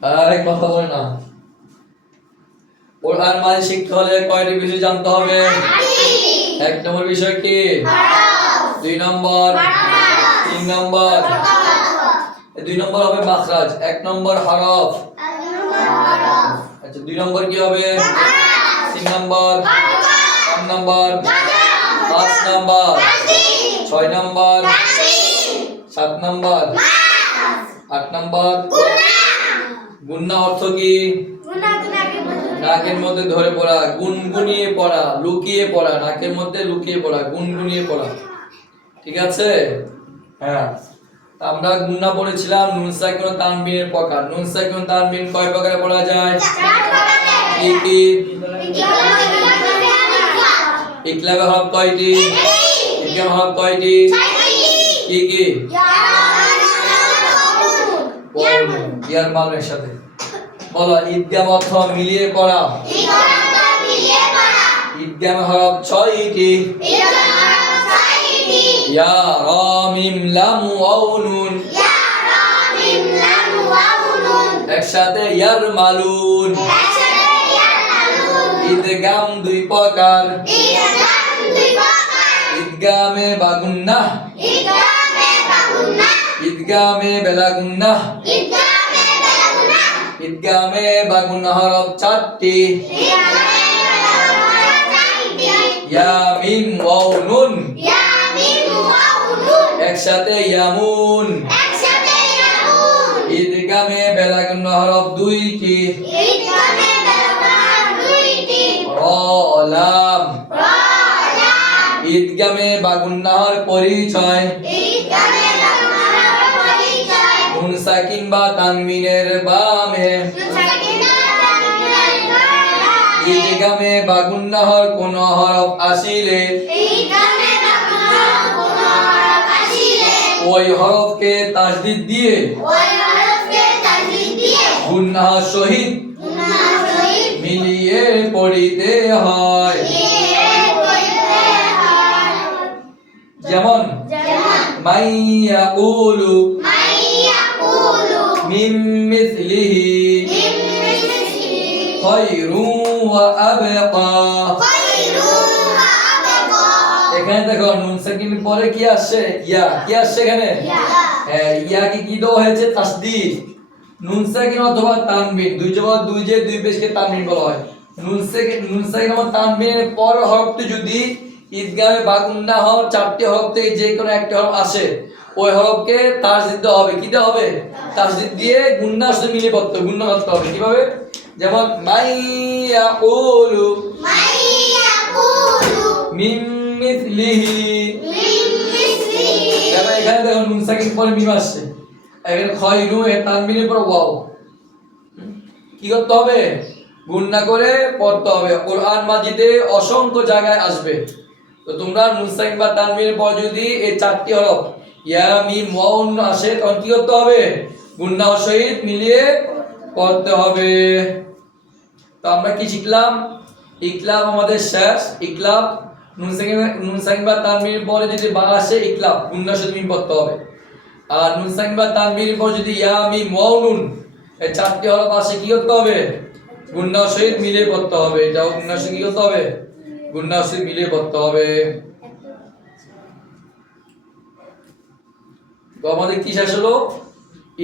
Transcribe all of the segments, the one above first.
আরে কথা বলে না। কোরআন মাজিদ শিখতে হলে কয়টি বিষয় জানতে হবে? এক নম্বর বিষয় কি? দুই নম্বর, তিন নম্বর। দুই নম্বর হবে মাখরাজ, এক নম্বর হরফ। আচ্ছা, দুই নম্বর কি হবে? তিন নম্বর, চার নম্বর, পাঁচ নম্বর, ছয় নম্বর, সাত নম্বর, আট নম্বর। গুন্না অর্থ কি? নাকের মধ্যে ধরে পড়া, গুনগুনিয়ে পড়া, লুকিয়ে পড়া, নাকের মধ্যে লুকিয়ে পড়া, গুনগুনিয়ে পড়া। ঠিক আছে? হ্যাঁ, আমরা গুন্না পড়েছিলাম নুন সাকিন তানবিনের প্রকার। নুন সাকিন তানবিন কয় প্রকারে পড়া যায়? কি কি? ইকলাবে হরফ কয়টি? ইকলাবে হরফ কয়টি? কি কি? ইয়ার মালের সাথে বলো। ঈদগাম অর্থ মিলিয়ে পড়া। ঈদগাম হরফ ছয়টি। ইয়া রা মিম লাম ওয়াও নুন। একসাথে ইয়ারমালুন। ঈদগাম দুই প্রকার। ঈদগামে বা গুন্নাহ, ঈদগামে বেলা গুন্নাহ। ঈদগামে বা গুন্নাহ হরফ চারটি। ইয়া মিম ওয়াও নুন। একসাথে ইয়ামুন। ঈদগামে বেলা গুন্নাহ হরফ দুইটি। রা লাম। ঈদগামে বা গুন্নাহর পরিচয়। নুন সাকিন বা তানবিনের বামে। ঈদগামে বা গুন্নাহর কোন হরফ আসিলে ওই হরফকে তাসদীদ দিয়ে গুন্নাহর সহিত মিলিয়ে পড়িতে হয়। যেমন মাইয়াকুলু মিন মিসলিহি খায়রুন ওয়া আবকা। এখানে দেখো নুন সাকিন পরে কি আসছে? ইয়া। কি আসছে এখানে? ইয়া কি দেওয়া হয়েছে? তাসদীদ। নুন সাকিন অথবা তানবিন, দুই জবর দুই যে দুই পেশকে তানবিন বলা হয়। নুন সাকিন অথবা তানবিনের পর হরফটি যদি ঈদগামে বা গুন্নাহ হরফ চারটি হরফ থেকে যে কোনো একটা হরফ আসে, ওই হরফকে তাসদীদ দিতে হবে। কি দিতে হবে? তাসদীদ দিয়ে গুন্নার সাথে মিলিয়ে পড়তে হবে, গুন্না করতে হবে। কিভাবে? যেমন মাইয়াকুলু মিন মিসলিহি। যেমন এখানে দেখো নুন সাকিন পরে মিম আসছে, এখানে খায়রুন এর তানবিনের পর ওয়াও। কি করতে হবে? গুন্না করে পড়তে হবে। কোরআন মাজিদে অসংখ্য জায়গায় আসবে। তো তোমরা নুন সাকিন বা তানবিনের পর যদি এই চারটি হরফ ইয়া মিম ওয়াও নুন আসে, তখন কি করতে হবে? গুন্নাহ সহিত মিলিয়ে পড়তে হবে। তো আমরা কি শিখলাম? ইকলাব আমাদের শেষ। ইকলাব নুন সাকিন বা তানবিনের পরে যদি বা আসে, ইকলাব গুন্নাহ সহিত মিম পড়তে হবে। আর নুন সাকিন বা তানবিনের পর যদি ইয়া মিম ওয়াও নুন এই চারটি হরফ আসে, কি করতে হবে? গুন্নাহ সহিত মিলিয়ে পড়তে হবে। এটাও গুন্নাহ সহিত কি করতে হবে? গুন্নাহ সহিত মিলিয়ে পড়তে হবে। তো আমাদের কি শেষ হলো?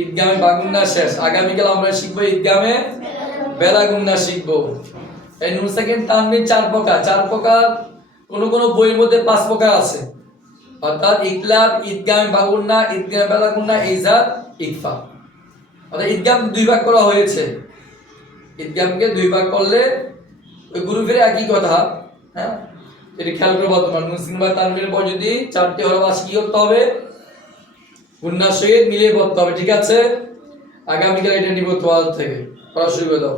ঈদগামে বা গুন্না শেষ। আগামীকাল আমরা শিখবো ঈদগামে বেলা গুন্না শিখবো। এই নুন সাকিন তানবিন চার প্রকার। চার প্রকার কোন কোন বইয়ের মধ্যে 5 প্রকার আছে। অর্থাৎ ইকলাব, ঈদগামে বা গুন্না, ঈদগামে বেলা গুন্না, ইজাদ, ইকফা। অর্থাৎ ঈদগাম দুই ভাগ করা হয়েছে। ঈদগামকে দুই ভাগ করলে ওই গ্রুপের একই কথা। হ্যাঁ, এটা খেয়াল করবো। তোমার নুন সাকিন বা তানবিনের পর যদি চারটি হরফ আসে, কি করতে হবে? গুন্নার সহিত মিলিয়ে পড়তে হবে। ঠিক আছে? আগামীকাল এটা নিব তোমাদের থেকে। পড়া শুরু করে দাও।